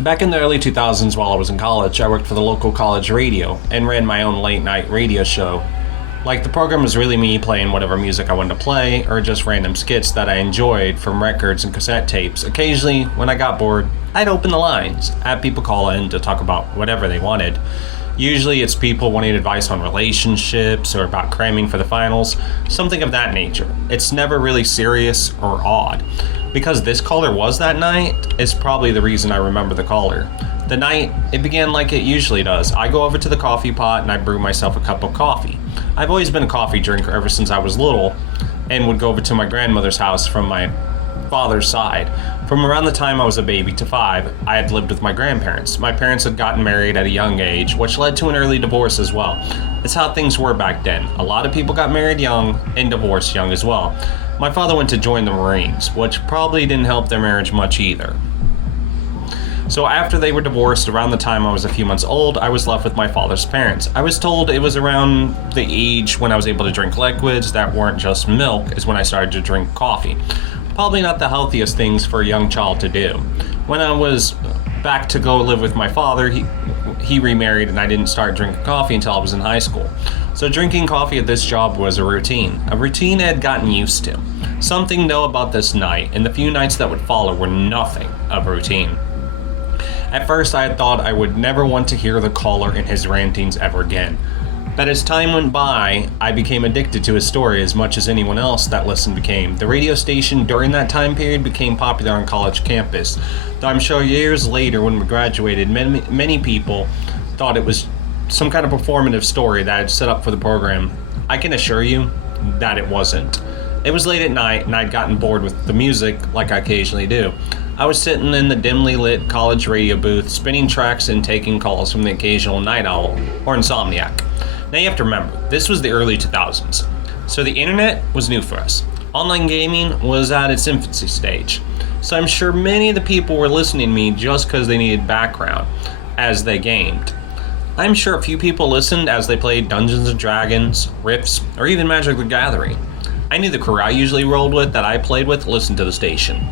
Back in the early 2000s while I was in college, I worked for the local college radio and ran my own late night radio show. Like, the program was really me playing whatever music I wanted to play, or just random skits that I enjoyed from records and cassette tapes. Occasionally, when I got bored, I'd open the lines, have people call in to talk about whatever they wanted. Usually it's people wanting advice on relationships or about cramming for the finals, something of that nature. It's never really serious or odd. Because this caller was that night is probably the reason I remember the caller. The night, it began like it usually does. I go over to the coffee pot and I brew myself a cup of coffee. I've always been a coffee drinker ever since I was little and would go over to my grandmother's house from my father's side. From around the time I was a baby to 5, I had lived with my grandparents. My parents had gotten married at a young age, which led to an early divorce as well. It's how things were back then. A lot of people got married young and divorced young as well. My father went to join the Marines, which probably didn't help their marriage much either. So after they were divorced, around the time I was a few months old, I was left with my father's parents. I was told it was around the age when I was able to drink liquids that weren't just milk is when I started to drink coffee. Probably not the healthiest things for a young child to do. When I was back to go live with my father, he remarried and I didn't start drinking coffee until I was in high school. So drinking coffee at this job was a routine I had gotten used to. Something though about this night and the few nights that would follow were nothing of routine. At first I had thought I would never want to hear the caller and his rantings ever again. But as time went by, I became addicted to his story as much as anyone else that listened became. The radio station during that time period became popular on college campus, though I'm sure years later when we graduated, many people thought it was some kind of performative story that I'd set up for the program. I can assure you that it wasn't. It was late at night and I'd gotten bored with the music like I occasionally do. I was sitting in the dimly lit college radio booth, spinning tracks and taking calls from the occasional night owl or insomniac. Now you have to remember, this was the early 2000s, so the internet was new for us. Online gaming was at its infancy stage, so I'm sure many of the people were listening to me just because they needed background as they gamed. I'm sure a few people listened as they played Dungeons & Dragons, Rifts, or even Magic the Gathering. I knew the crew I usually rolled with that I played with listened to the station.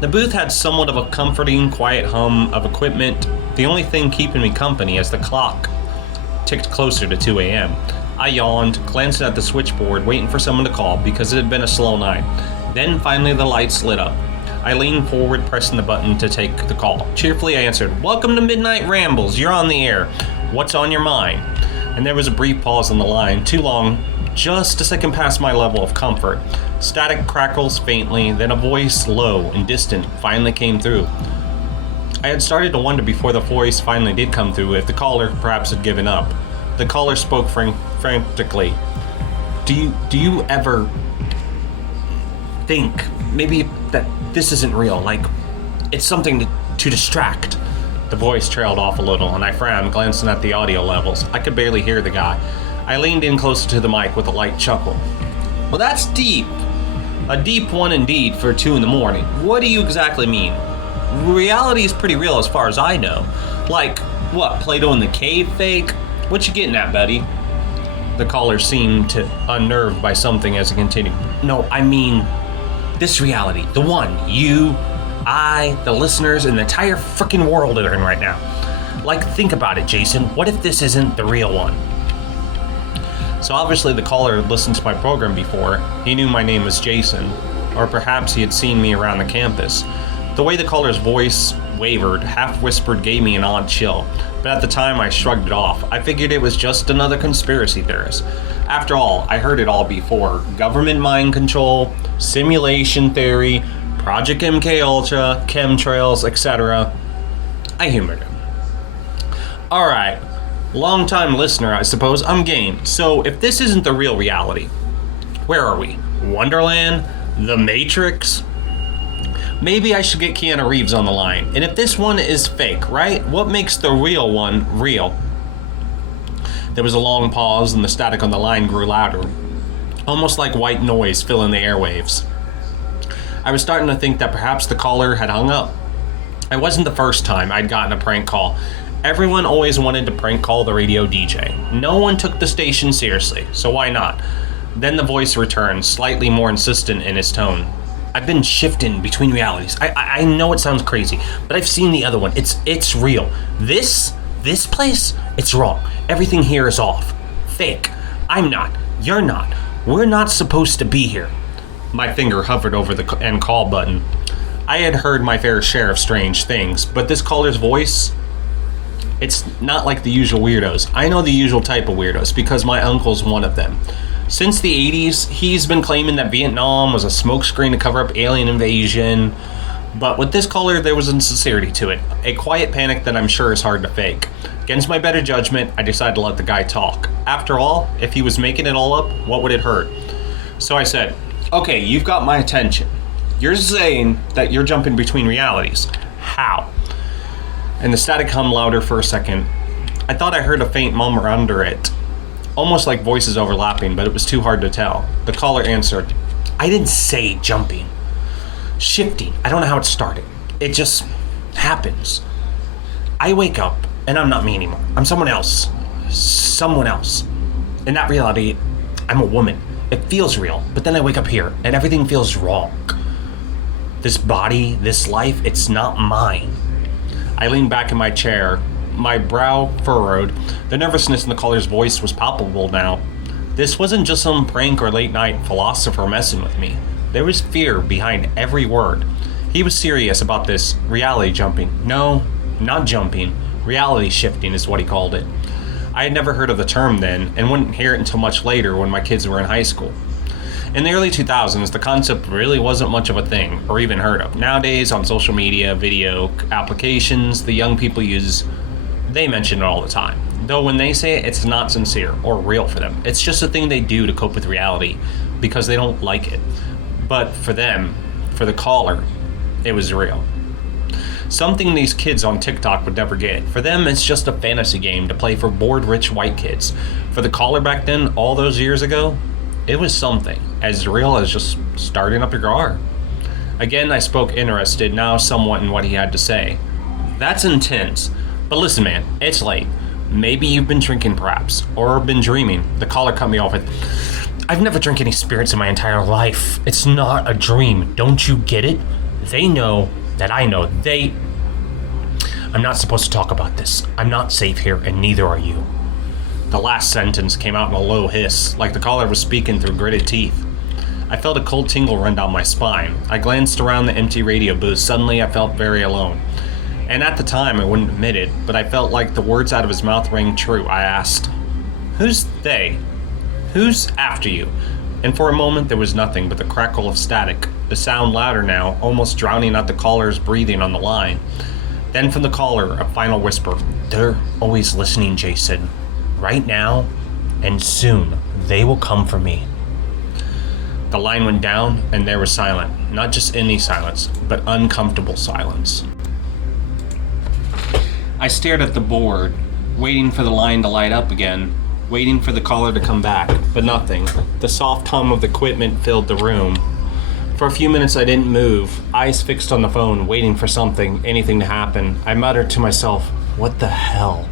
The booth had somewhat of a comforting, quiet hum of equipment, the only thing keeping me company as the clock ticked closer to 2 a.m. I yawned, glanced at the switchboard, waiting for someone to call because it had been a slow night. Then finally the lights lit up. I leaned forward, pressing the button to take the call. Cheerfully I answered, "Welcome to Midnight Rambles, you're on the air. What's on your mind?" And there was a brief pause on the line, too long, just a second past my level of comfort. Static crackles faintly, then a voice, low and distant, finally came through. I had started to wonder before the voice finally did come through if the caller perhaps had given up. The caller spoke frantically. Do you ever think maybe that this isn't real, like it's something to distract? The voice trailed off a little and I frowned, glancing at the audio levels. I could barely hear the guy. I leaned in closer to the mic with a light chuckle. "Well, that's deep. A deep one indeed for 2 in the morning. What do you exactly mean? Reality is pretty real as far as I know. Like, what, Plato in the cave fake? What you getting at, buddy?" The caller seemed unnerved by something as he continued. "No, I mean this reality. The one. You, I, the listeners, and the entire freaking world are in right now. Like, think about it, Jason. What if this isn't the real one?" So obviously the caller had listened to my program before. He knew my name was Jason, or perhaps he had seen me around the campus. The way the caller's voice wavered, half-whispered, gave me an odd chill, but at the time I shrugged it off. I figured it was just another conspiracy theorist. After all, I heard it all before. Government mind control, simulation theory, Project MK Ultra, chemtrails, etc. I humored him. Alright, long-time listener, I suppose. I'm game. So if this isn't the real reality, where are we? Wonderland? The Matrix? Maybe I should get Keanu Reeves on the line. And if this one is fake, right? What makes the real one real? There was a long pause and the static on the line grew louder, almost like white noise filling the airwaves. I was starting to think that perhaps the caller had hung up. It wasn't the first time I'd gotten a prank call. Everyone always wanted to prank call the radio DJ. No one took the station seriously, so why not? Then the voice returned, slightly more insistent in its tone. I've been shifting between realities. I know it sounds crazy, but I've seen the other one. It's real. This place, it's wrong. Everything here is off. Fake. I'm not. You're not. We're not supposed to be here. My finger hovered over the end call button. I had heard my fair share of strange things, but this caller's voice, it's not like the usual weirdos. I know the usual type of weirdos because my uncle's one of them. Since the 80s, he's been claiming that Vietnam was a smokescreen to cover up alien invasion. But with this caller, there was insincerity to it. A quiet panic that I'm sure is hard to fake. Against my better judgment, I decided to let the guy talk. After all, if he was making it all up, what would it hurt? So I said, okay, you've got my attention. You're saying that you're jumping between realities. How? And the static hummed louder for a second. I thought I heard a faint murmur under it. Almost like voices overlapping, but it was too hard to tell. The caller answered, I didn't say jumping. Shifting. I don't know how it started. It just happens. I wake up, and I'm not me anymore. I'm someone else. Someone else. In that reality, I'm a woman. It feels real, but then I wake up here, and everything feels wrong. This body, this life, it's not mine. I leaned back in my chair, my brow furrowed. The nervousness in the caller's voice was palpable now. This wasn't just some prank or late-night philosopher messing with me. There was fear behind every word. He was serious about this reality jumping. No, not jumping. Reality shifting is what he called it. I had never heard of the term then, and wouldn't hear it until much later when my kids were in high school. In the early 2000s, the concept really wasn't much of a thing, or even heard of. Nowadays, on social media, video applications, the young people use, they mention it all the time. Though when they say it, it's not sincere or real for them. It's just a thing they do to cope with reality, because they don't like it. But for them, for the caller, it was real. Something these kids on TikTok would never get. For them, it's just a fantasy game to play for bored rich white kids. For the caller back then, all those years ago, it was something as real as just starting up your car. Again, I spoke interested, now somewhat in what he had to say. That's intense. But listen, man, it's late. Maybe you've been drinking perhaps, or been dreaming. The caller cut me off with, I've never drank any spirits in my entire life. It's not a dream. Don't you get it? They know that I know. I'm not supposed to talk about this. I'm not safe here, and neither are you. The last sentence came out in a low hiss, like the caller was speaking through gritted teeth. I felt a cold tingle run down my spine. I glanced around the empty radio booth. Suddenly, I felt very alone. And at the time, I wouldn't admit it, but I felt like the words out of his mouth rang true. I asked, Who's they? Who's after you? And for a moment, there was nothing but the crackle of static, the sound louder now, almost drowning out the caller's breathing on the line. Then from the caller, a final whisper, They're always listening, Jason. Right now, and soon, they will come for me. The line went down, and there was silence. Not just any silence, but uncomfortable silence. I stared at the board, waiting for the line to light up again, waiting for the caller to come back, but nothing. The soft hum of the equipment filled the room. For a few minutes I didn't move, eyes fixed on the phone, waiting for something, anything to happen. I muttered to myself, what the hell?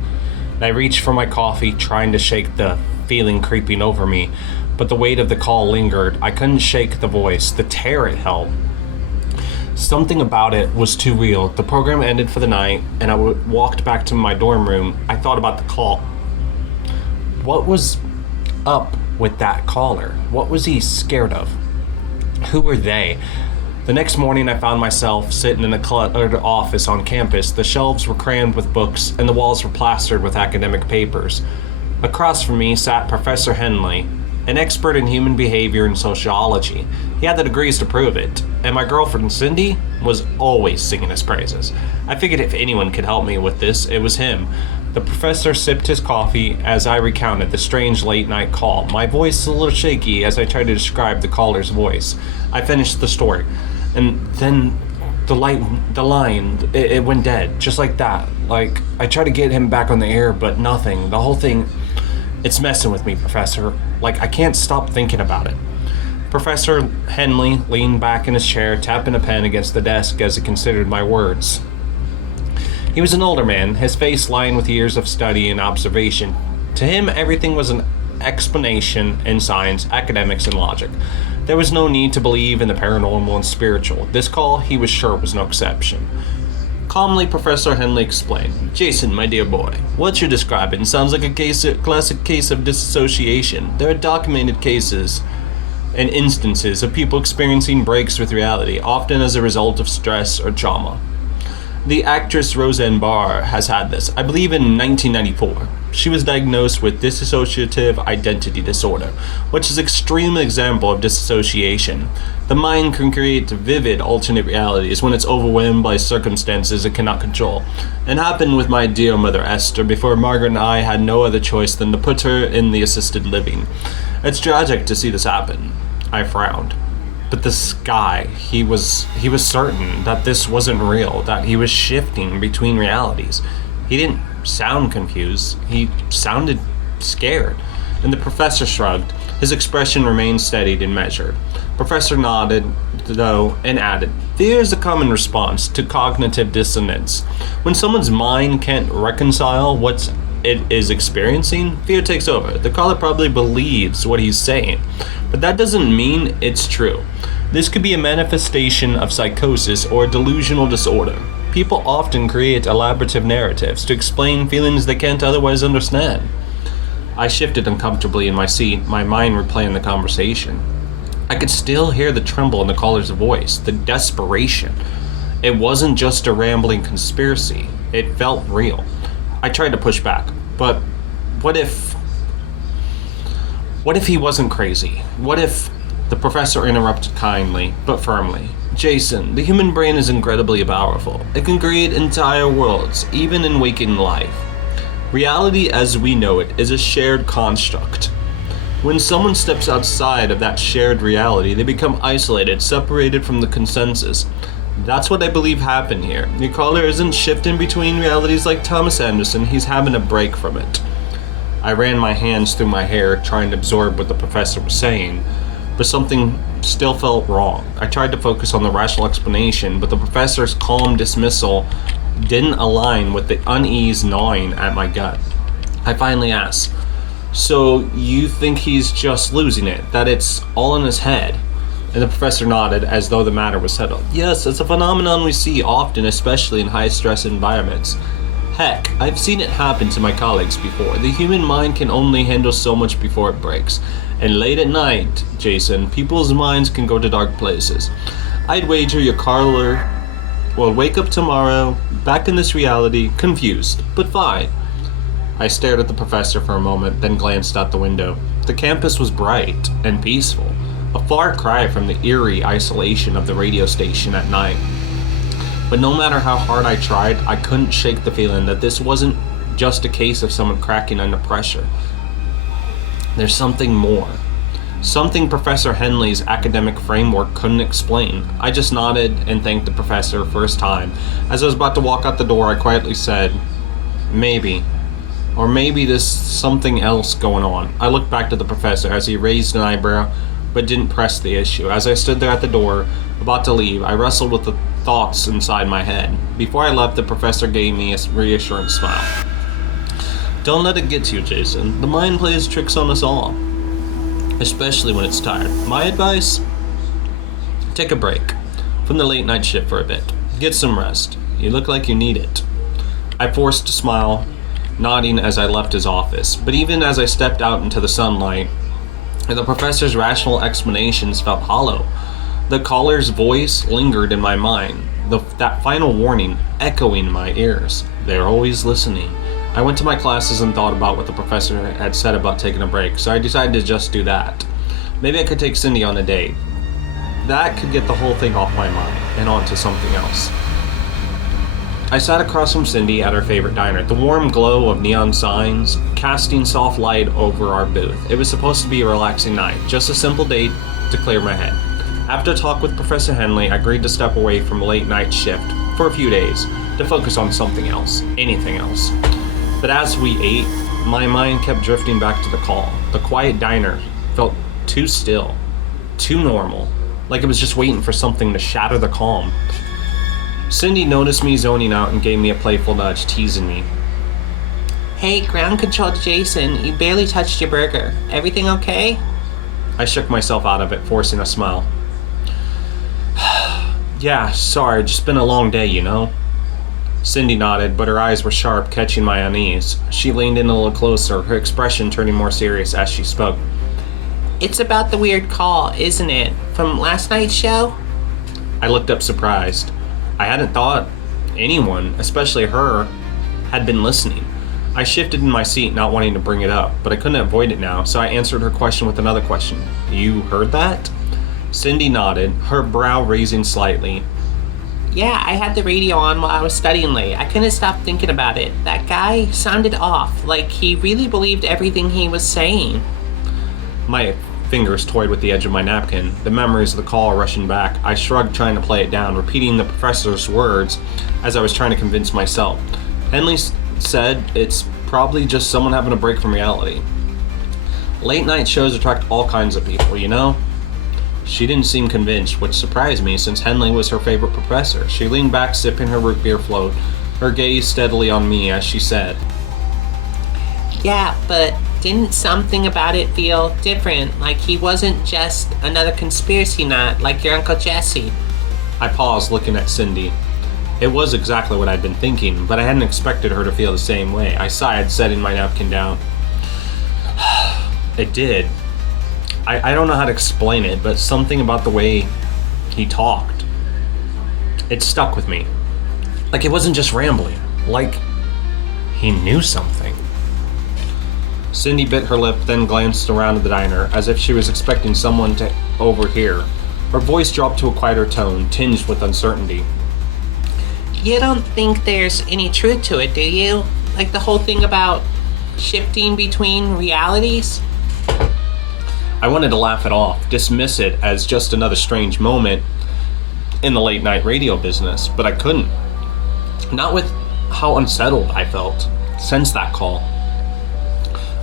And I reached for my coffee, trying to shake the feeling creeping over me, but the weight of the call lingered. I couldn't shake the voice, the terror it held. Something about it was too real. The program ended for the night, and I walked back to my dorm room. I thought about the call. What was up with that caller? What was he scared of? Who were they? The next morning, I found myself sitting in a cluttered office on campus. The shelves were crammed with books, and the walls were plastered with academic papers. Across from me sat Professor Henley, an expert in human behavior and sociology. He had the degrees to prove it, and my girlfriend Cindy was always singing his praises. I figured if anyone could help me with this, it was him. The professor sipped his coffee as I recounted the strange late-night call, my voice a little shaky as I tried to describe the caller's voice. I finished the story, and then the line, it went dead, just like that. Like, I tried to get him back on the air, but nothing. The whole thing, it's messing with me, Professor. Like, I can't stop thinking about it. Professor Henley leaned back in his chair, tapping a pen against the desk as he considered my words. He was an older man, his face lined with years of study and observation. To him, everything was an explanation in science, academics, and logic. There was no need to believe in the paranormal and spiritual. This call, he was sure, was no exception. Calmly, Professor Henley explained, "Jason, my dear boy, what you're describing sounds like a classic case of disassociation. There are documented cases and instances of people experiencing breaks with reality, often as a result of stress or trauma. The actress Roseanne Barr has had this, I believe in 1994. She was diagnosed with dissociative identity disorder, which is an extreme example of disassociation. The mind can create vivid alternate realities when it's overwhelmed by circumstances it cannot control. It happened with my dear mother Esther before Margaret and I had no other choice than to put her in the assisted living. It's tragic to see this happen." I frowned. But this guy, he was certain that this wasn't real, that he was shifting between realities. He didn't sound confused. He sounded scared. And the professor shrugged. His expression remained steadied and measured. Professor nodded, though, and added, "Fear is a common response to cognitive dissonance. When someone's mind can't reconcile what it is experiencing, fear takes over. The caller probably believes what he's saying, but that doesn't mean it's true. This could be a manifestation of psychosis or delusional disorder. People often create elaborate narratives to explain feelings they can't otherwise understand." I shifted uncomfortably in my seat, my mind replaying the conversation. I could still hear the tremble in the caller's voice, the desperation. It wasn't just a rambling conspiracy. It felt real. I tried to push back, but what if he wasn't crazy? What if... The professor interrupted kindly, but firmly. "Jason, the human brain is incredibly powerful. It can create entire worlds, even in waking life. Reality as we know it is a shared construct. When someone steps outside of that shared reality, they become isolated, separated from the consensus. That's what I believe happened here. Your caller isn't shifting between realities like Thomas Anderson, he's having a break from it." I ran my hands through my hair, trying to absorb what the professor was saying, but something still felt wrong. I tried to focus on the rational explanation, but the professor's calm dismissal didn't align with the unease gnawing at my gut. I finally asked, "So you think he's just losing it, that it's all in his head?" And the professor nodded as though the matter was settled. "Yes, it's a phenomenon we see often, especially in high-stress environments. Heck, I've seen it happen to my colleagues before. The human mind can only handle so much before it breaks. And late at night, Jason, people's minds can go to dark places. I'd wager your caller will wake up tomorrow, back in this reality, confused, but fine." I stared at the professor for a moment, then glanced out the window. The campus was bright and peaceful, a far cry from the eerie isolation of the radio station at night. But no matter how hard I tried, I couldn't shake the feeling that this wasn't just a case of someone cracking under pressure. There's something more. Something Professor Henley's academic framework couldn't explain. I just nodded and thanked the professor for his time. As I was about to walk out the door, I quietly said, "Maybe. Or maybe there's something else going on." I looked back to the professor as he raised an eyebrow, but didn't press the issue. As I stood there at the door, about to leave, I wrestled with the thoughts inside my head. Before I left, the professor gave me a reassuring smile. "Don't let it get to you, Jason. The mind plays tricks on us all, especially when it's tired. My advice? Take a break from the late night shift for a bit. Get some rest. You look like you need it." I forced a smile, nodding as I left his office. But even as I stepped out into the sunlight, the professor's rational explanations felt hollow. The caller's voice lingered in my mind, that final warning echoing in my ears. They're always listening. I went to my classes and thought about what the professor had said about taking a break, so I decided to just do that. Maybe I could take Cindy on a date. That could get the whole thing off my mind and onto something else. I sat across from Cindy at her favorite diner, the warm glow of neon signs casting soft light over our booth. It was supposed to be a relaxing night, just a simple date to clear my head. After a talk with Professor Henley, I agreed to step away from a late night shift for a few days to focus on something else, anything else. But as we ate, my mind kept drifting back to the call. The quiet diner felt too still, too normal, like it was just waiting for something to shatter the calm. Cindy noticed me zoning out and gave me a playful nudge, teasing me. "Hey, ground control Jason, you barely touched your burger. Everything okay?" I shook myself out of it, forcing a smile. Yeah, sorry, just been a long day, you know? Cindy nodded, but her eyes were sharp, catching my unease. She leaned in a little closer, her expression turning more serious as she spoke. It's about the weird call, isn't it? From last night's show? I looked up surprised. I hadn't thought anyone, especially her, had been listening. I shifted in my seat, not wanting to bring it up, but I couldn't avoid it now, so I answered her question with another question. You heard that? Cindy nodded, her brow raising slightly. Yeah, I had the radio on while I was studying late. I couldn't stop thinking about it. That guy sounded off, like he really believed everything he was saying. My fingers toyed with the edge of my napkin, the memories of the call rushing back. I shrugged, trying to play it down, repeating the professor's words as I was trying to convince myself. Henley said it's probably just someone having a break from reality. Late night shows attract all kinds of people, you know? She didn't seem convinced, which surprised me since Henley was her favorite professor. She leaned back, sipping her root beer float, her gaze steadily on me as she said, Yeah, but didn't something about it feel different? Like he wasn't just another conspiracy nut like your Uncle Jesse? I paused, looking at Cindy. It was exactly what I'd been thinking, but I hadn't expected her to feel the same way. I sighed, setting my napkin down. It did. I don't know how to explain it, but something about the way he talked, it stuck with me. Like it wasn't just rambling. Like he knew something. Cindy bit her lip, then glanced around at the diner, as if she was expecting someone to overhear. Her voice dropped to a quieter tone, tinged with uncertainty. You don't think there's any truth to it, do you? Like the whole thing about shifting between realities? I wanted to laugh it off, dismiss it as just another strange moment in the late night radio business, but I couldn't. Not with how unsettled I felt since that call.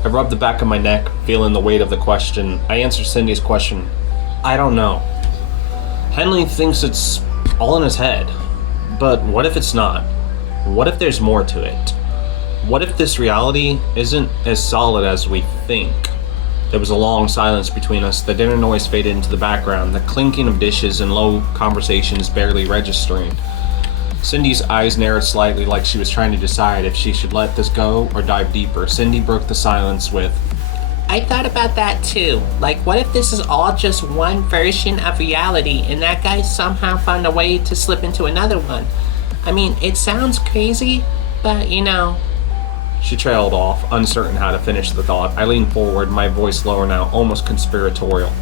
I rubbed the back of my neck, feeling the weight of the question. I answered Cindy's question. I don't know. Henley thinks it's all in his head. But what if it's not? What if there's more to it? What if this reality isn't as solid as we think? There was a long silence between us. The dinner noise faded into the background, the clinking of dishes and low conversations barely registering. Cindy's eyes narrowed slightly, like she was trying to decide if she should let this go or dive deeper. Cindy broke the silence with, I thought about that too. Like, what if this is all just one version of reality and that guy somehow found a way to slip into another one? I mean, it sounds crazy, but you know. She trailed off, uncertain how to finish the thought. I leaned forward, my voice lower now, almost conspiratorial.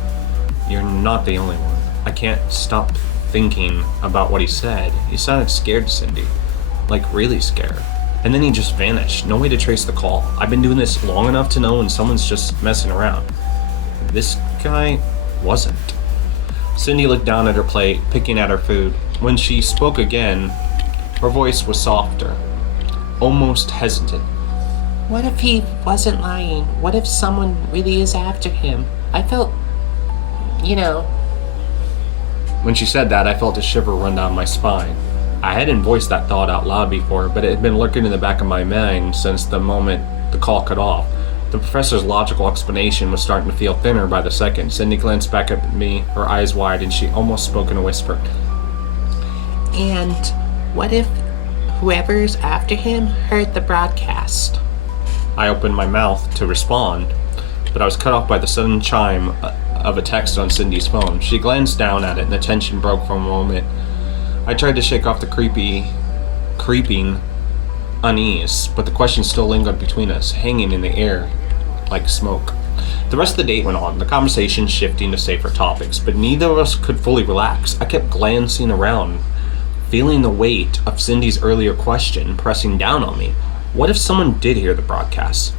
You're not the only one. I can't stop thinking about what he said. He sounded scared, Cindy. Like, really scared. And then he just vanished. No way to trace the call. I've been doing this long enough to know when someone's just messing around. This guy wasn't. Cindy looked down at her plate, picking at her food. When she spoke again, her voice was softer, almost hesitant. What if he wasn't lying? What if someone really is after him? I felt, you know. When she said that, I felt a shiver run down my spine. I hadn't voiced that thought out loud before, but it had been lurking in the back of my mind since the moment the call cut off. The professor's logical explanation was starting to feel thinner by the second. Cindy glanced back at me, her eyes wide, and she almost spoke in a whisper. And what if whoever's after him heard the broadcast? I opened my mouth to respond, but I was cut off by the sudden chime of a text on Cindy's phone. She glanced down at it and the tension broke for a moment. I tried to shake off the creeping unease, but the question still lingered between us, hanging in the air like smoke. The rest of the date went on, the conversation shifting to safer topics, but neither of us could fully relax. I kept glancing around, feeling the weight of Cindy's earlier question pressing down on me. What if someone did hear the broadcast?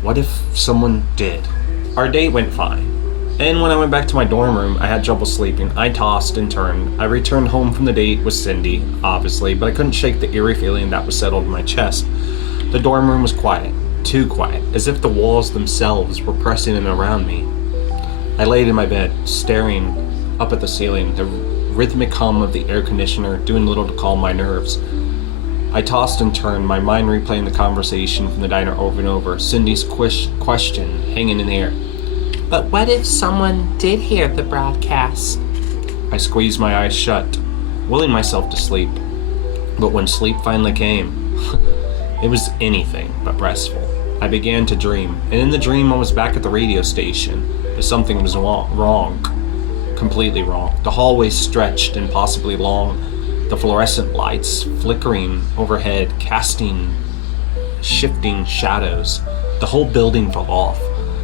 What if someone did? Our date went fine. And when I went back to my dorm room, I had trouble sleeping. I tossed and turned. I returned home from the date with Cindy, obviously, but I couldn't shake the eerie feeling that was settled in my chest. The dorm room was quiet, too quiet, as if the walls themselves were pressing in around me. I laid in my bed, staring up at the ceiling, the rhythmic hum of the air conditioner doing little to calm my nerves. I tossed and turned, my mind replaying the conversation from the diner over and over, Cindy's question hanging in the air. But what if someone did hear the broadcast? I squeezed my eyes shut, willing myself to sleep. But when sleep finally came, it was anything but restful. I began to dream, and in the dream I was back at the radio station, but something was wrong. Completely wrong. The hallway stretched impossibly long, the fluorescent lights flickering overhead, casting shifting shadows. The whole building fell off,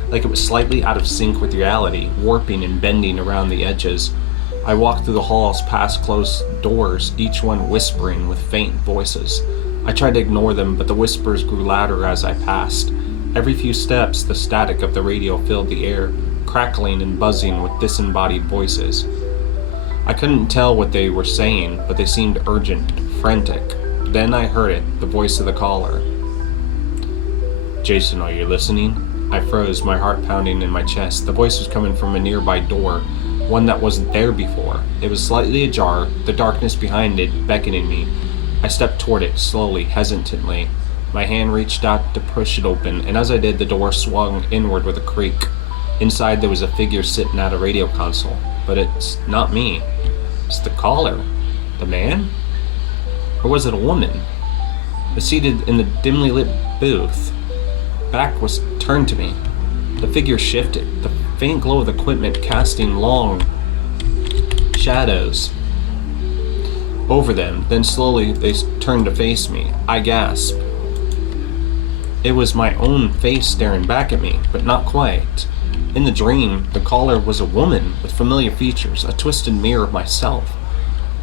like it was slightly out of sync with reality, warping and bending around the edges. I walked through the halls past closed doors, each one whispering with faint voices. I tried to ignore them, but the whispers grew louder as I passed. Every few steps, the static of the radio filled the air, crackling and buzzing with disembodied voices. I couldn't tell what they were saying, but they seemed urgent, frantic. Then I heard it, the voice of the caller. "Jason, are you listening?" I froze, my heart pounding in my chest. The voice was coming from a nearby door, one that wasn't there before. It was slightly ajar, the darkness behind it beckoning me. I stepped toward it, slowly, hesitantly. My hand reached out to push it open, and as I did, the door swung inward with a creak. Inside there was a figure sitting at a radio console. But it's not me. It's the caller. The man? Or was it a woman? Seated in the dimly lit booth. Back was turned to me. The figure shifted, the faint glow of the equipment casting long shadows over them. Then slowly they turned to face me. I gasped. It was my own face staring back at me, but not quite. In the dream, the caller was a woman with familiar features, a twisted mirror of myself.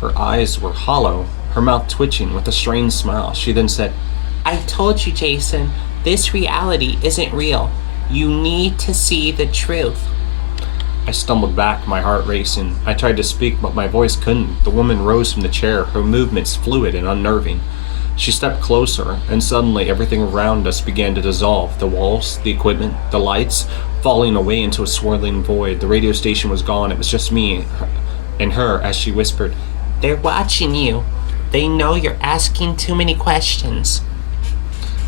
Her eyes were hollow, her mouth twitching with a strange smile. She then said, I told you, Jason, this reality isn't real. You need to see the truth. I stumbled back, my heart racing. I tried to speak, but my voice couldn't. The woman rose from the chair, her movements fluid and unnerving. She stepped closer, and suddenly everything around us began to dissolve. The walls, the equipment, the lights, falling away into a swirling void. The radio station was gone. It was just me and her as she whispered, They're watching you. They know you're asking too many questions.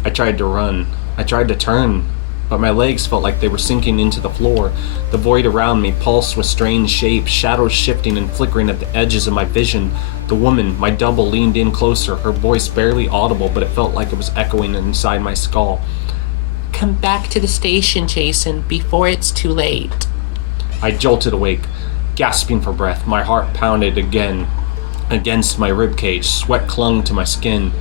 I tried to run. I tried to turn, but my legs felt like they were sinking into the floor. The void around me pulsed with strange shapes, shadows shifting and flickering at the edges of my vision. The woman, my double, leaned in closer, her voice barely audible, but it felt like it was echoing inside my skull. Come back to the station, Jason, before it's too late. I jolted awake, gasping for breath. My heart pounded again against my ribcage. Sweat clung to my skin.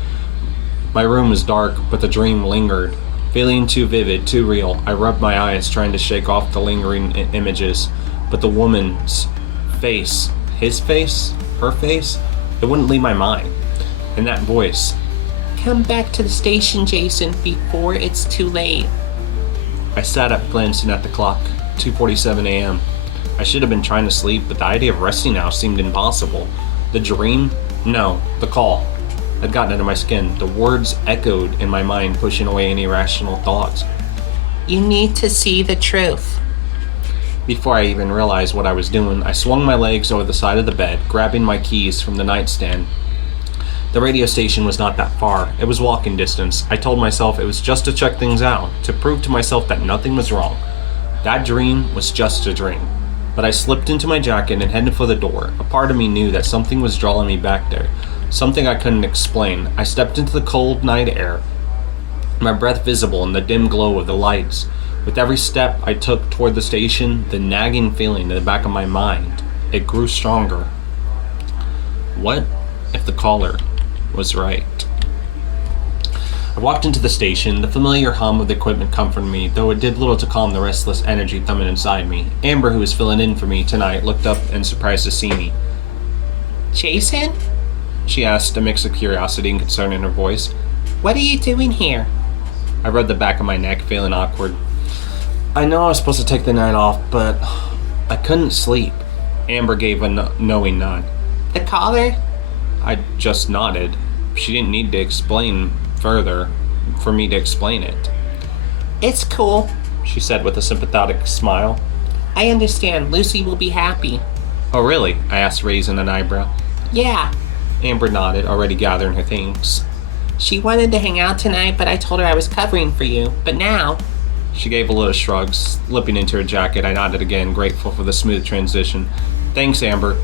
My room was dark, but the dream lingered. Feeling too vivid, too real, I rubbed my eyes, trying to shake off the lingering images. But the woman's face, his face, her face, it wouldn't leave my mind. And that voice, Come back to the station, Jason, before it's too late. I sat up, glancing at the clock. 2:47 a.m. I should have been trying to sleep, but the idea of resting now seemed impossible. The dream? No, the call had gotten under my skin. The words echoed in my mind, pushing away any rational thoughts. You need to see the truth. Before I even realized what I was doing, I swung my legs over the side of the bed, grabbing my keys from the nightstand. The radio station was not that far. It was walking distance. I told myself it was just to check things out, to prove to myself that nothing was wrong. That dream was just a dream. But I slipped into my jacket and headed for the door. A part of me knew that something was drawing me back there, something I couldn't explain. I stepped into the cold night air, my breath visible in the dim glow of the lights. With every step I took toward the station, the nagging feeling in the back of my mind, it grew stronger. What if the caller was right? I walked into the station. The familiar hum of the equipment comforted me, though it did little to calm the restless energy thumping inside me. Amber, who was filling in for me tonight, looked up and surprised to see me. Jason? She asked, a mix of curiosity and concern in her voice. What are you doing here? I rubbed the back of my neck, feeling awkward. I know I was supposed to take the night off, but I couldn't sleep. Amber gave a knowing nod. The caller? I just nodded. She didn't need to explain further for me to explain it. It's cool, she said with a sympathetic smile. I understand. Lucy will be happy. Oh, really? I asked, raising an eyebrow. Yeah. Amber nodded, already gathering her things. She wanted to hang out tonight, but I told her I was covering for you. But now, She gave a little shrug, slipping into her jacket. I nodded again, grateful for the smooth transition. Thanks, Amber.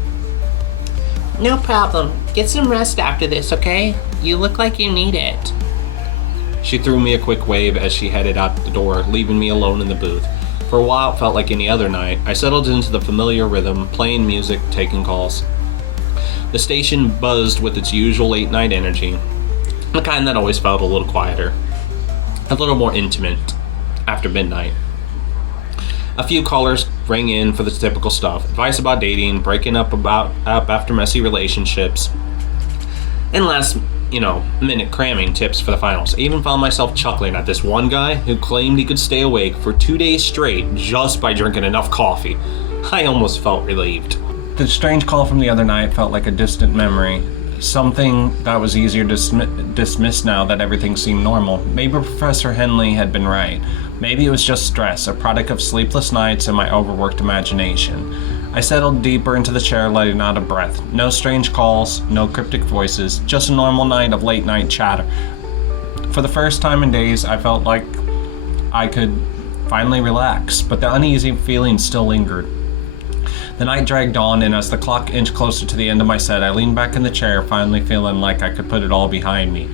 No problem. Get some rest after this, okay? You look like you need it. She threw me a quick wave as she headed out the door, leaving me alone in the booth. For a while, it felt like any other night. I settled into the familiar rhythm, playing music, taking calls. The station buzzed with its usual late-night energy, the kind that always felt a little quieter, a little more intimate after midnight. A few callers rang in for the typical stuff: advice about dating, breaking up after messy relationships, and last-minute cramming tips for the finals. I even found myself chuckling at this one guy who claimed he could stay awake for 2 days straight just by drinking enough coffee. I almost felt relieved. The strange call from the other night felt like a distant memory. Something that was easier to dismiss now that everything seemed normal. Maybe Professor Henley had been right. Maybe it was just stress, a product of sleepless nights and my overworked imagination. I settled deeper into the chair, letting out a breath. No strange calls, no cryptic voices, just a normal night of late-night chatter. For the first time in days, I felt like I could finally relax, but the uneasy feeling still lingered. The night dragged on, and as the clock inched closer to the end of my set, I leaned back in the chair, finally feeling like I could put it all behind me.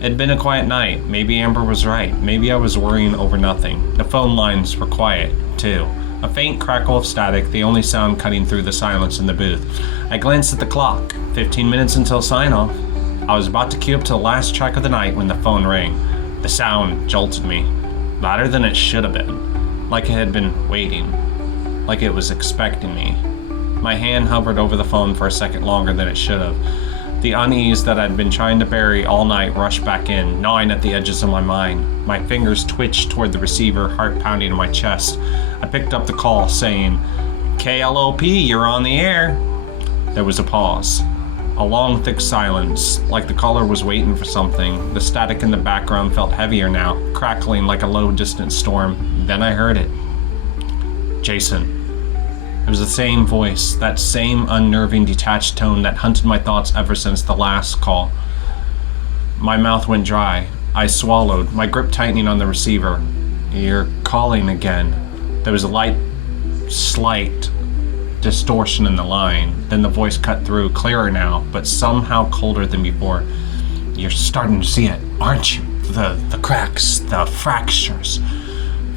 It had been a quiet night. Maybe Amber was right. Maybe I was worrying over nothing. The phone lines were quiet, too. A faint crackle of static, the only sound cutting through the silence in the booth. I glanced at the clock. 15 minutes until sign-off. I was about to cue up to the last track of the night when the phone rang. The sound jolted me. Louder than it should have been. Like it had been waiting. Like it was expecting me. My hand hovered over the phone for a second longer than it should have. The unease that I'd been trying to bury all night rushed back in, gnawing at the edges of my mind. My fingers twitched toward the receiver, heart pounding in my chest. I picked up the call, saying, "K.L.O.P, you're on the air." There was a pause. A long, thick silence, like the caller was waiting for something. The static in the background felt heavier now, crackling like a low, distant storm. Then I heard it. Jason. It was the same voice, that same unnerving, detached tone that hunted my thoughts ever since the last call. My mouth went dry. I swallowed, my grip tightening on the receiver. "You're calling again." There was a slight distortion in the line. Then the voice cut through, clearer now, but somehow colder than before. "You're starting to see it, aren't you? The cracks, the fractures."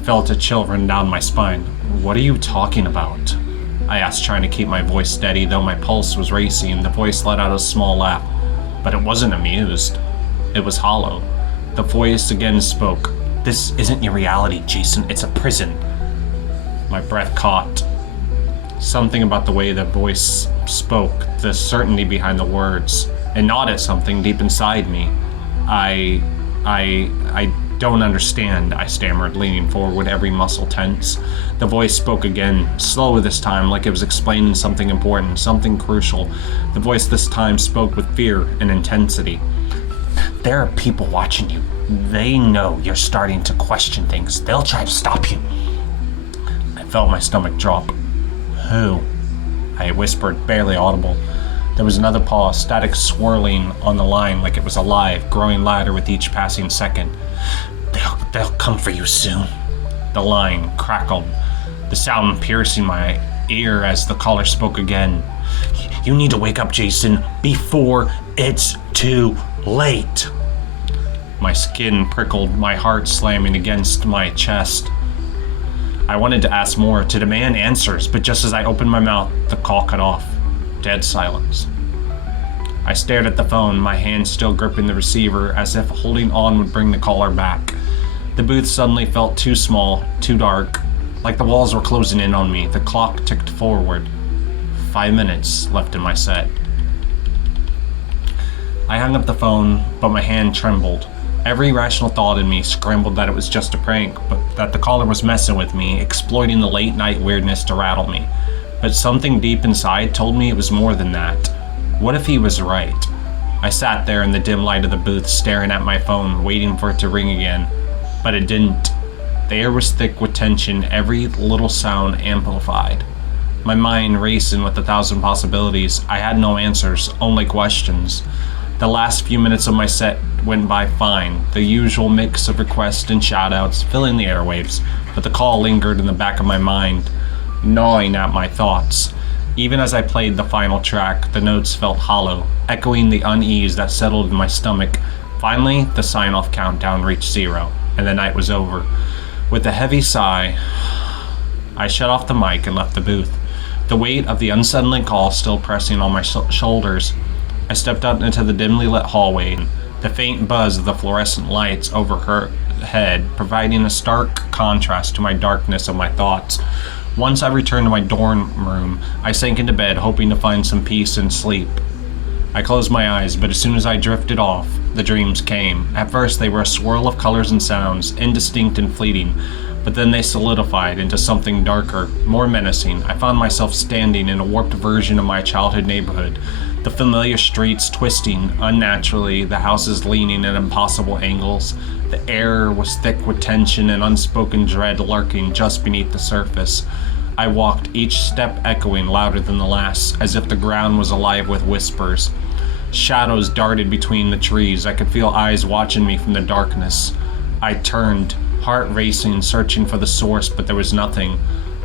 Felt a chill run down my spine. "What are you talking about?" I asked, trying to keep my voice steady, though my pulse was racing. The voice let out a small laugh, but it wasn't amused. It was hollow. The voice again spoke. "This isn't your reality, Jason. It's a prison." My breath caught. Something about the way the voice spoke, the certainty behind the words, and gnawed at something deep inside me. I don't understand," I stammered, leaning forward, every muscle tense. The voice spoke again, slower this time, like it was explaining something important, something crucial. The voice this time spoke with fear and intensity. "There are people watching you. They know you're starting to question things. They'll try to stop you." I felt my stomach drop. "Who?" I whispered, barely audible. There was another pause, static swirling on the line like it was alive, growing louder with each passing second. They'll come for you soon." The line crackled, the sound piercing my ear as the caller spoke again. "You need to wake up, Jason, before it's too late." My skin prickled, my heart slamming against my chest. I wanted to ask more, to demand answers, but just as I opened my mouth, the call cut off. Dead silence. I stared at the phone, my hand still gripping the receiver, as if holding on would bring the caller back. The booth suddenly felt too small, too dark, like the walls were closing in on me. The clock ticked forward. 5 minutes left in my set. I hung up the phone, but my hand trembled. Every rational thought in me scrambled that it was just a prank, but that the caller was messing with me, exploiting the late-night weirdness to rattle me. But something deep inside told me it was more than that. What if he was right? I sat there in the dim light of the booth, staring at my phone, waiting for it to ring again. But it didn't. The air was thick with tension, every little sound amplified. My mind racing with 1,000 possibilities. I had no answers, only questions. The last few minutes of my set went by fine, the usual mix of requests and shoutouts filling the airwaves, but the call lingered in the back of my mind, gnawing at my thoughts. Even as I played the final track, the notes felt hollow, echoing the unease that settled in my stomach. Finally, the sign-off countdown reached 0, and the night was over. With a heavy sigh, I shut off the mic and left the booth, the weight of the unsettling call still pressing on my shoulders. I stepped out into the dimly lit hallway, the faint buzz of the fluorescent lights overhead providing a stark contrast to my darkness of my thoughts. Once I returned to my dorm room, I sank into bed, hoping to find some peace and sleep. I closed my eyes, but as soon as I drifted off, the dreams came. At first, they were a swirl of colors and sounds, indistinct and fleeting, but then they solidified into something darker, more menacing. I found myself standing in a warped version of my childhood neighborhood, the familiar streets twisting unnaturally, the houses leaning at impossible angles. The air was thick with tension and unspoken dread lurking just beneath the surface. I walked, each step echoing louder than the last, as if the ground was alive with whispers. Shadows darted between the trees. I could feel eyes watching me from the darkness. I turned, heart racing, searching for the source, but there was nothing.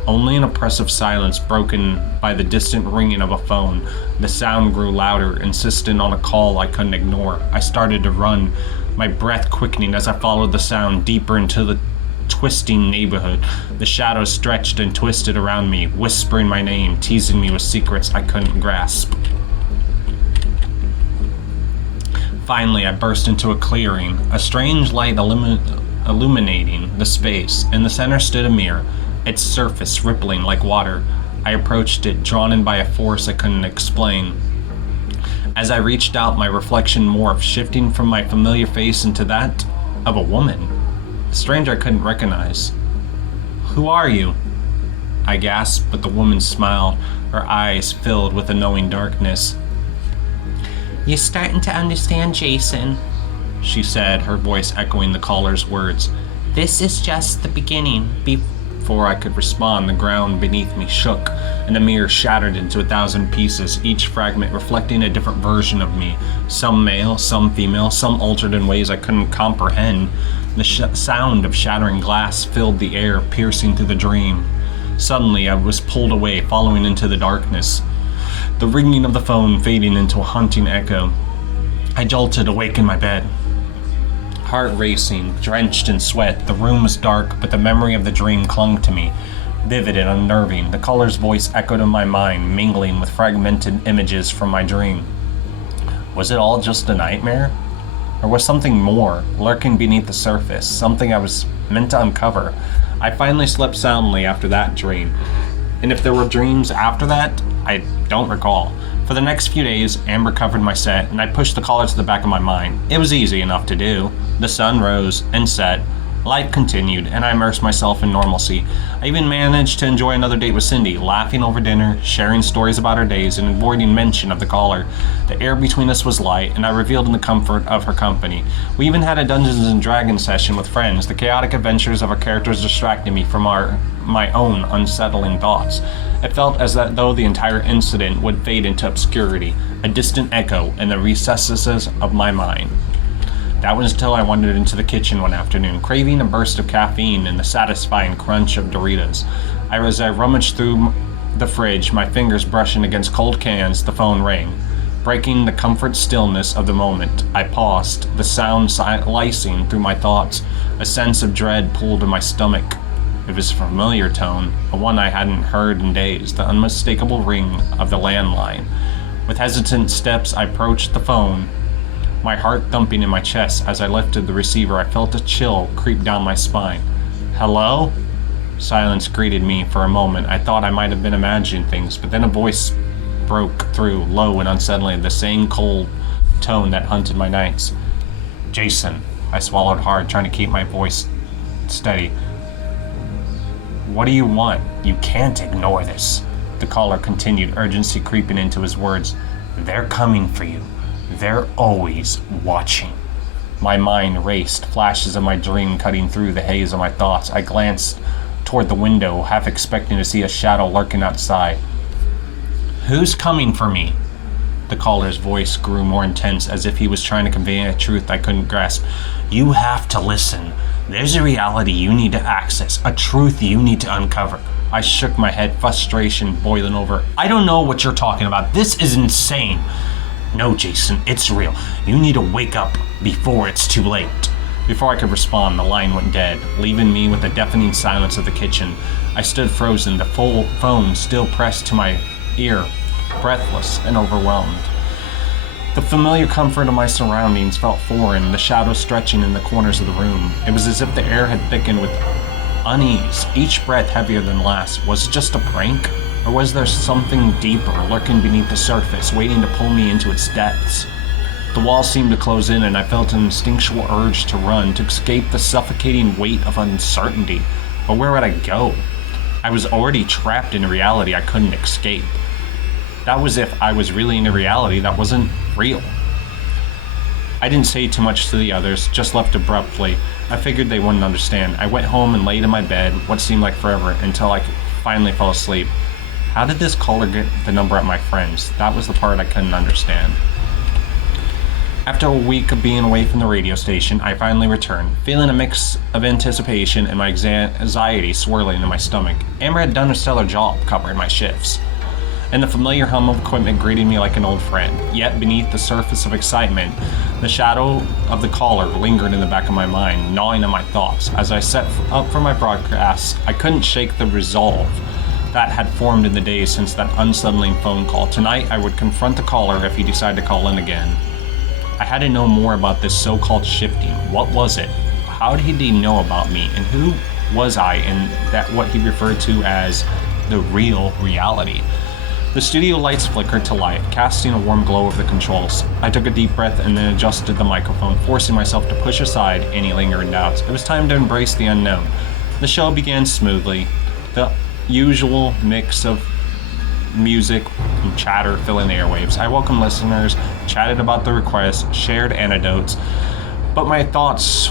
Only an oppressive silence broken by the distant ringing of a phone. The sound grew louder, insistent on a call I couldn't ignore. I started to run, my breath quickening as I followed the sound deeper into the twisting neighborhood. The shadows stretched and twisted around me, whispering my name, teasing me with secrets I couldn't grasp. Finally, I burst into a clearing, a strange light illuminating the space. In the center stood a mirror, its surface rippling like water. I approached it, drawn in by a force I couldn't explain. As I reached out, my reflection morphed, shifting from my familiar face into that of a woman. A stranger I couldn't recognize. "Who are you?" I gasped, but the woman smiled, her eyes filled with a knowing darkness. "You're starting to understand, Jason," she said, her voice echoing the caller's words. "This is just the beginning." Before I could respond, the ground beneath me shook, and the mirror shattered into 1,000 pieces, each fragment reflecting a different version of me. Some male, some female, some altered in ways I couldn't comprehend. The sound of shattering glass filled the air, piercing through the dream. Suddenly, I was pulled away, following into the darkness, the ringing of the phone fading into a haunting echo. I jolted awake in my bed, heart racing, drenched in sweat. The room was dark, but the memory of the dream clung to me, vivid and unnerving. The caller's voice echoed in my mind, mingling with fragmented images from my dream. Was it all just a nightmare? Or was something more, lurking beneath the surface, something I was meant to uncover? I finally slept soundly after that dream. And if there were dreams after that, I don't recall. For the next few days, Amber covered my set, and I pushed the caller to the back of my mind. It was easy enough to do. The sun rose and set. Life continued, and I immersed myself in normalcy. I even managed to enjoy another date with Cindy, laughing over dinner, sharing stories about our days, and avoiding mention of the caller. The air between us was light, and I reveled in the comfort of her company. We even had a Dungeons and Dragons session with friends. The chaotic adventures of our characters distracted me from my own unsettling thoughts. It felt as though the entire incident would fade into obscurity, a distant echo in the recesses of my mind. That was until I wandered into the kitchen one afternoon, craving a burst of caffeine and the satisfying crunch of Doritos. As I rummaged through the fridge, my fingers brushing against cold cans, the phone rang. Breaking the comfort stillness of the moment, I paused, the sound slicing through my thoughts. A sense of dread pulled in my stomach. It was a familiar tone, a one I hadn't heard in days, the unmistakable ring of the landline. With hesitant steps, I approached the phone, my heart thumping in my chest. As I lifted the receiver, I felt a chill creep down my spine. "Hello?" Silence greeted me for a moment. I thought I might have been imagining things, but then a voice broke through, low and unsettling, the same cold tone that haunted my nights. "Jason." I swallowed hard, trying to keep my voice steady. "What do you want? You can't ignore this." The caller continued, urgency creeping into his words. "They're coming for you. They're always watching." My mind raced, flashes of my dream cutting through the haze of my thoughts. I glanced toward the window, half expecting to see a shadow lurking outside. "Who's coming for me?" The caller's voice grew more intense, as if he was trying to convey a truth I couldn't grasp. "You have to listen. There's a reality you need to access, a truth you need to uncover." I shook my head, frustration boiling over. "I don't know what you're talking about. This is insane." "No, Jason, it's real. You need to wake up before it's too late." Before I could respond, the line went dead, leaving me with the deafening silence of the kitchen. I stood frozen, the full phone still pressed to my ear, breathless and overwhelmed. The familiar comfort of my surroundings felt foreign, the shadows stretching in the corners of the room. It was as if the air had thickened with unease, each breath heavier than last. Was it just a prank? Or was there something deeper lurking beneath the surface, waiting to pull me into its depths? The walls seemed to close in, and I felt an instinctual urge to run, to escape the suffocating weight of uncertainty. But where would I go? I was already trapped in a reality I couldn't escape. That was if I was really in a reality that wasn't real. I didn't say too much to the others, just left abruptly. I figured they wouldn't understand. I went home and laid in my bed, what seemed like forever, until I finally fell asleep. How did this caller get the number at my friend's? That was the part I couldn't understand. After a week of being away from the radio station, I finally returned, feeling a mix of anticipation and my anxiety swirling in my stomach. Amber had done a stellar job covering my shifts, and the familiar hum of equipment greeted me like an old friend. Yet beneath the surface of excitement, the shadow of the caller lingered in the back of my mind, gnawing at my thoughts. As I set up for my broadcast, I couldn't shake the resolve that had formed in the days since that unsettling phone call. Tonight, I would confront the caller if he decided to call in again. I had to know more about this so-called shifting. What was it? How did he know about me? And who was I in that what he referred to as the real reality? The studio lights flickered to life, casting a warm glow over the controls. I took a deep breath and then adjusted the microphone, forcing myself to push aside any lingering doubts. It was time to embrace the unknown. The show began smoothly, the usual mix of music and chatter filling the airwaves. I welcomed listeners, chatted about the requests, shared anecdotes, but my thoughts,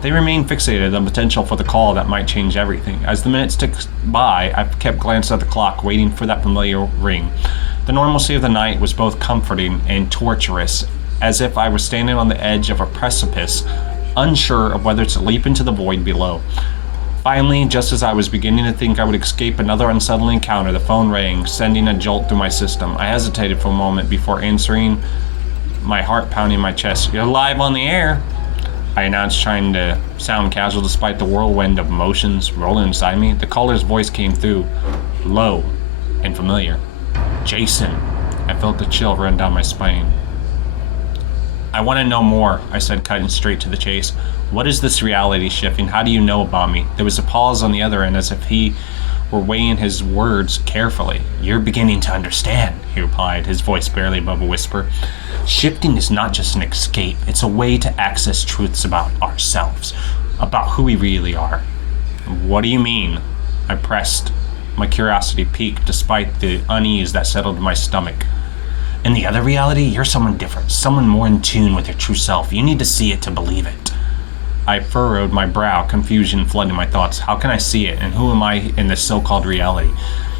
they remained fixated on the potential for the call that might change everything. As the minutes ticked by, I kept glancing at the clock, waiting for that familiar ring. The normalcy of the night was both comforting and torturous, as if I was standing on the edge of a precipice, unsure of whether to leap into the void below. Finally, just as I was beginning to think I would escape another unsettling encounter, the phone rang, sending a jolt through my system. I hesitated for a moment before answering, my heart pounding my chest. "You're live on the air," I announced, trying to sound casual despite the whirlwind of emotions rolling inside me. The caller's voice came through, low and familiar. "Jason." I felt the chill run down my spine. "I want to know more," I said, cutting straight to the chase. "What is this reality shifting? How do you know about me?" There was a pause on the other end, as if he were weighing his words carefully. "You're beginning to understand," he replied, his voice barely above a whisper. "Shifting is not just an escape. It's a way to access truths about ourselves, about who we really are." "What do you mean?" I pressed. My curiosity piqued despite the unease that settled in my stomach. "In the other reality, you're someone different, someone more in tune with your true self. You need to see it to believe it." I furrowed my brow, confusion flooding my thoughts. How can I see it, and who am I in this so-called reality?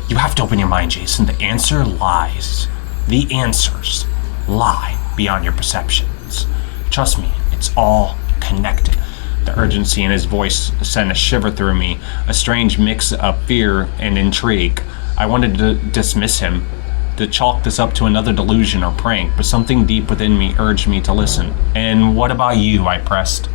"You have to open your mind, Jason. The answer lies. The answers lie beyond your perceptions. Trust me, it's all connected." The urgency in his voice sent a shiver through me, a strange mix of fear and intrigue. I wanted to dismiss him, to chalk this up to another delusion or prank, but something deep within me urged me to listen. "And what about you?" I pressed.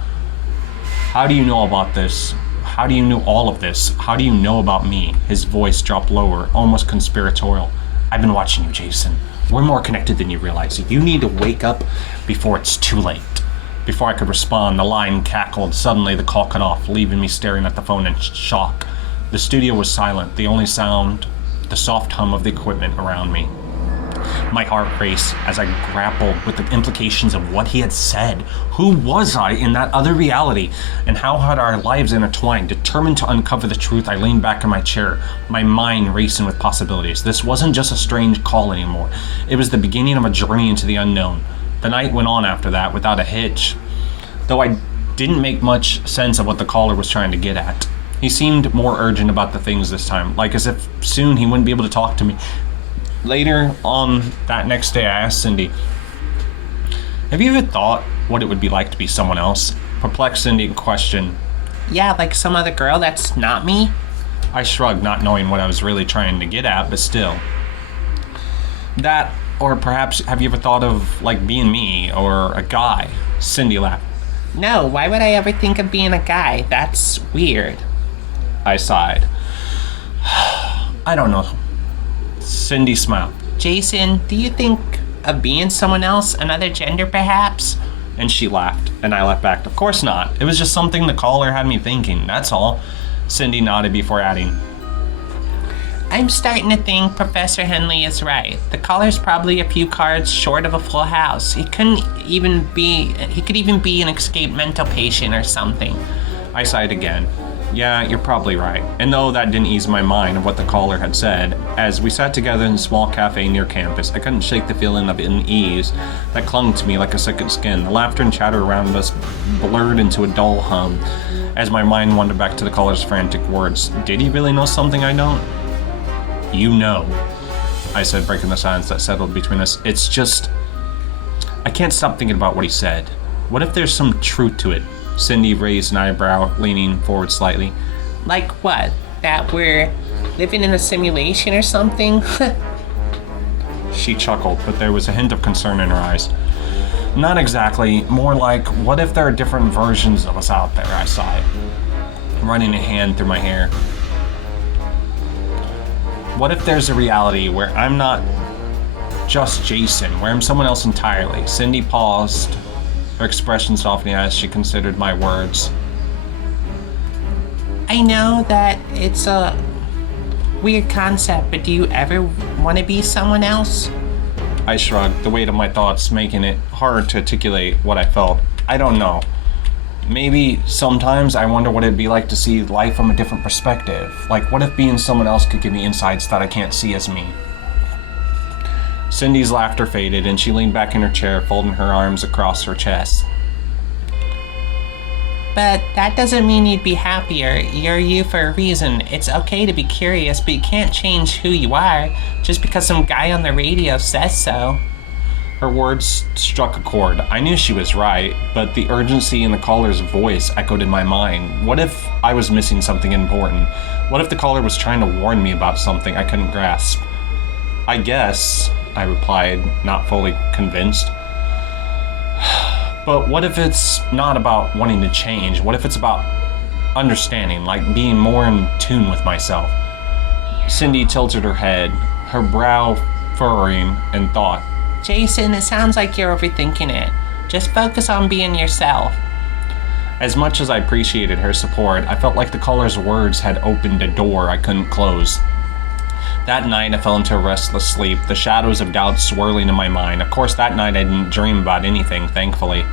"How do you know about this? How do you know all of this? How do you know about me?" His voice dropped lower, almost conspiratorial. "I've been watching you, Jason. We're more connected than you realize. You need to wake up before it's too late." Before I could respond, the line cackled. Suddenly, the call cut off, leaving me staring at the phone in shock. The studio was silent, the only sound, the soft hum of the equipment around me. My heart raced as I grappled with the implications of what he had said. Who was I in that other reality? And how had our lives intertwined? Determined to uncover the truth, I leaned back in my chair, my mind racing with possibilities. This wasn't just a strange call anymore. It was the beginning of a journey into the unknown. The night went on after that without a hitch, though I didn't make much sense of what the caller was trying to get at. He seemed more urgent about the things this time, like as if soon he wouldn't be able to talk to me Later on that next day, I asked Cindy, have you ever thought what it would be like to be someone else? Perplexed, Cindy questioned. Yeah, like some other girl that's not me? I shrugged, not knowing what I was really trying to get at, but still. That, or perhaps have you ever thought of, like, being me, or a guy? Cindy laughed. No, why would I ever think of being a guy? That's weird. I sighed. I don't know. Cindy smiled. Jason, do you think of being someone else, another gender perhaps? And she laughed, and I laughed back. Of course not. It was just something the caller had me thinking, that's all. Cindy nodded before adding, I'm starting to think Professor Henley is right. The caller's probably a few cards short of a full house. He could even be an escaped mental patient or something. I sighed again. Yeah, you're probably right. And though that didn't ease my mind of what the caller had said, as we sat together in a small cafe near campus, I couldn't shake the feeling of unease that clung to me like a second skin. The laughter and chatter around us blurred into a dull hum as my mind wandered back to the caller's frantic words. Did he really know something I don't? You know, I said, breaking the silence that settled between us. It's just, I can't stop thinking about what he said. What if there's some truth to it? Cindy raised an eyebrow, leaning forward slightly. Like what? That we're living in a simulation or something? She chuckled, but there was a hint of concern in her eyes. Not exactly. More like, what if there are different versions of us out there? I sighed, running a hand through my hair. What if there's a reality where I'm not just Jason, where I'm someone else entirely? Cindy paused, her expression softening as she considered my words. I know that it's a weird concept, but do you ever want to be someone else? I shrugged, the weight of my thoughts making it hard to articulate what I felt. I don't know. Maybe sometimes I wonder what it'd be like to see life from a different perspective. Like, what if being someone else could give me insights that I can't see as me? Cindy's laughter faded, and she leaned back in her chair, folding her arms across her chest. But that doesn't mean you'd be happier. You're you for a reason. It's okay to be curious, but you can't change who you are just because some guy on the radio says so. Her words struck a chord. I knew she was right, but the urgency in the caller's voice echoed in my mind. What if I was missing something important? What if the caller was trying to warn me about something I couldn't grasp? I guess, I replied, not fully convinced. But what if it's not about wanting to change? What if it's about understanding, like being more in tune with myself? Cindy tilted her head, her brow furrowing in thought. Jason, it sounds like you're overthinking it. Just focus on being yourself. As much as I appreciated her support, I felt like the caller's words had opened a door I couldn't close. That night, I fell into a restless sleep, the shadows of doubt swirling in my mind. Of course, that night I didn't dream about anything, thankfully.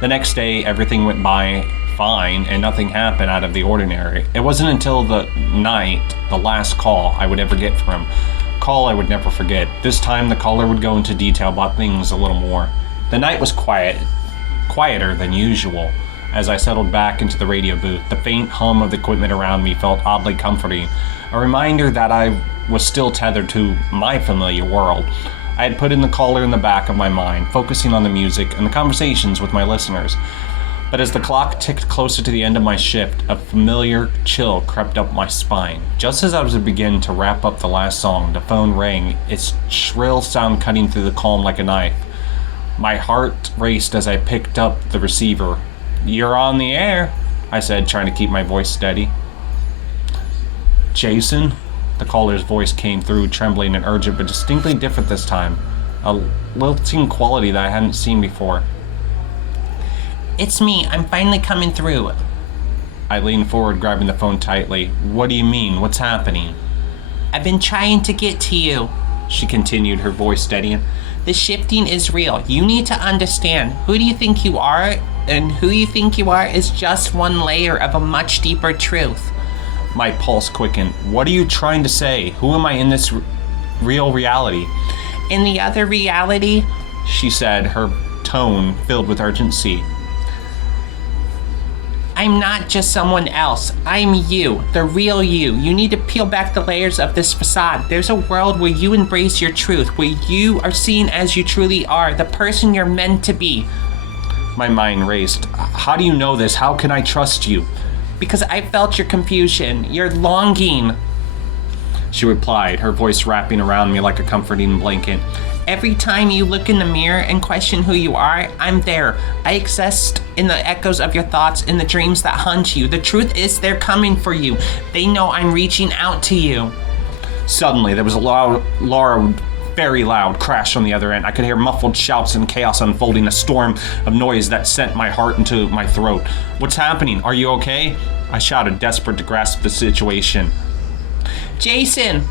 The next day, everything went by fine, and nothing happened out of the ordinary. It wasn't until the night, the last call I would ever get from him. Call I would never forget. This time, the caller would go into detail about things a little more. The night was quieter than usual. As I settled back into the radio booth, the faint hum of the equipment around me felt oddly comforting, a reminder that I was still tethered to my familiar world. I had put in the caller in the back of my mind, focusing on the music and the conversations with my listeners. But as the clock ticked closer to the end of my shift, a familiar chill crept up my spine. Just as I was beginning to wrap up the last song, the phone rang, its shrill sound cutting through the calm like a knife. My heart raced as I picked up the receiver. "You're on the air," I said, trying to keep my voice steady. "Jason?" The caller's voice came through, trembling and urgent, but distinctly different this time. A lilting quality that I hadn't seen before. It's me. I'm finally coming through. I leaned forward, grabbing the phone tightly. "What do you mean? What's happening?" I've been trying to get to you, she continued, her voice steadying. The shifting is real. You need to understand. Who do you think you are? And who you think you are is just one layer of a much deeper truth. My pulse quickened. What are you trying to say? Who am I in this real reality? In the other reality, she said, her tone filled with urgency. I'm not just someone else. I'm you, the real you. You need to peel back the layers of this facade. There's a world where you embrace your truth, where you are seen as you truly are, the person you're meant to be. My mind raced. How do you know this? How can I trust you? Because I felt your confusion, your longing. She replied, her voice wrapping around me like a comforting blanket. Every time you look in the mirror and question who you are, I'm there. I exist in the echoes of your thoughts, in the dreams that haunt you. The truth is, they're coming for you. They know I'm reaching out to you. Suddenly, there was a loud, very loud crash on the other end. I could hear muffled shouts and chaos unfolding, a storm of noise that sent my heart into my throat. What's happening? Are you okay? I shouted, desperate to grasp the situation. Jason!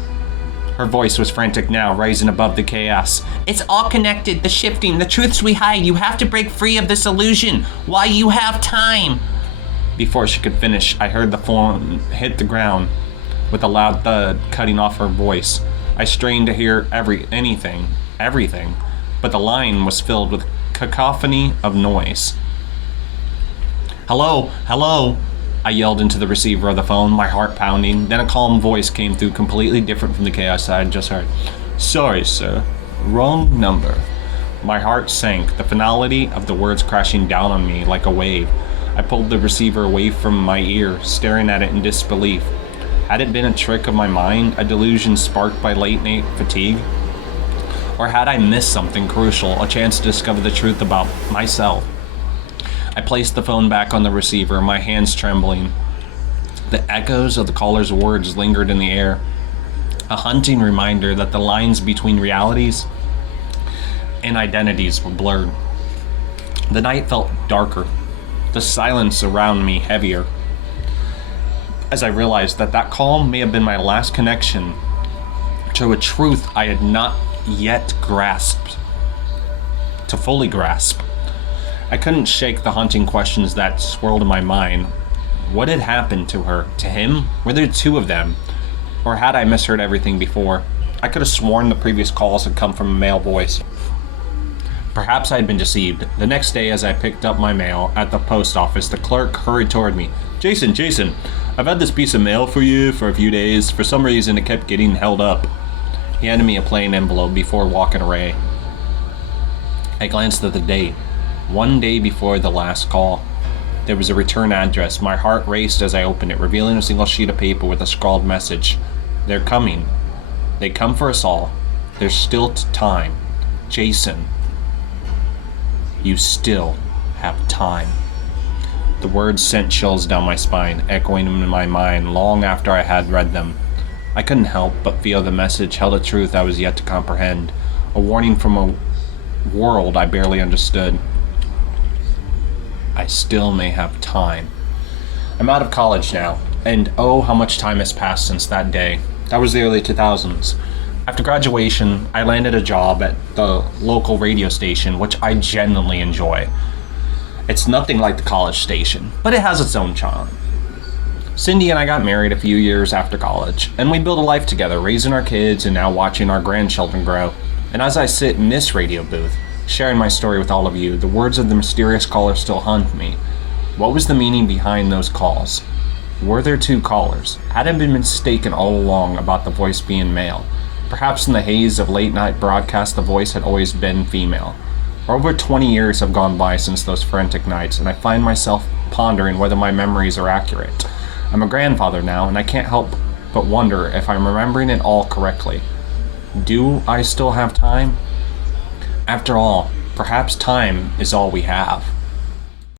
Her voice was frantic now, rising above the chaos. It's all connected, the shifting, the truths we hide. You have to break free of this illusion while you have time. Before she could finish, I heard the phone hit the ground with a loud thud, cutting off her voice. I strained to hear everything, but the line was filled with cacophony of noise. Hello, I yelled into the receiver of the phone, my heart pounding. Then a calm voice came through, completely different from the chaos I had just heard. Sorry, sir. Wrong number. My heart sank, the finality of the words crashing down on me like a wave. I pulled the receiver away from my ear, staring at it in disbelief. Had it been a trick of my mind, a delusion sparked by late-night fatigue? Or had I missed something crucial, a chance to discover the truth about myself? I placed the phone back on the receiver, my hands trembling. The echoes of the caller's words lingered in the air, a haunting reminder that the lines between realities and identities were blurred. The night felt darker, the silence around me heavier, as I realized that call may have been my last connection to a truth I had not yet grasped, to fully grasp. I couldn't shake the haunting questions that swirled in my mind. What had happened to her? To him? Were there two of them? Or had I misheard everything before? I could have sworn the previous calls had come from a male voice. Perhaps I had been deceived. The next day, as I picked up my mail at the post office, the clerk hurried toward me. Jason, I've had this piece of mail for you for a few days. For some reason, it kept getting held up. He handed me a plain envelope before walking away. I glanced at the date. 1 day before the last call. There was a return address. My heart raced as I opened it, revealing a single sheet of paper with a scrawled message. They're coming. They come for us all. There's still time. Jason, you still have time. The words sent chills down my spine, echoing in my mind long after I had read them. I couldn't help but feel the message held a truth I was yet to comprehend, a warning from a world I barely understood. I still may have time. I'm out of college now, and oh, how much time has passed since that day. That was the early 2000s. After graduation, I landed a job at the local radio station, which I genuinely enjoy. It's nothing like the college station, but it has its own charm. Cindy and I got married a few years after college, and we built a life together, raising our kids and now watching our grandchildren grow. And as I sit in this radio booth, sharing my story with all of you, the words of the mysterious caller still haunt me. What was the meaning behind those calls? Were there two callers? Had I been mistaken all along about the voice being male? Perhaps in the haze of late-night broadcast, the voice had always been female. Over 20 years have gone by since those frantic nights, and I find myself pondering whether my memories are accurate. I'm a grandfather now, and I can't help but wonder if I'm remembering it all correctly. Do I still have time? After all, perhaps time is all we have.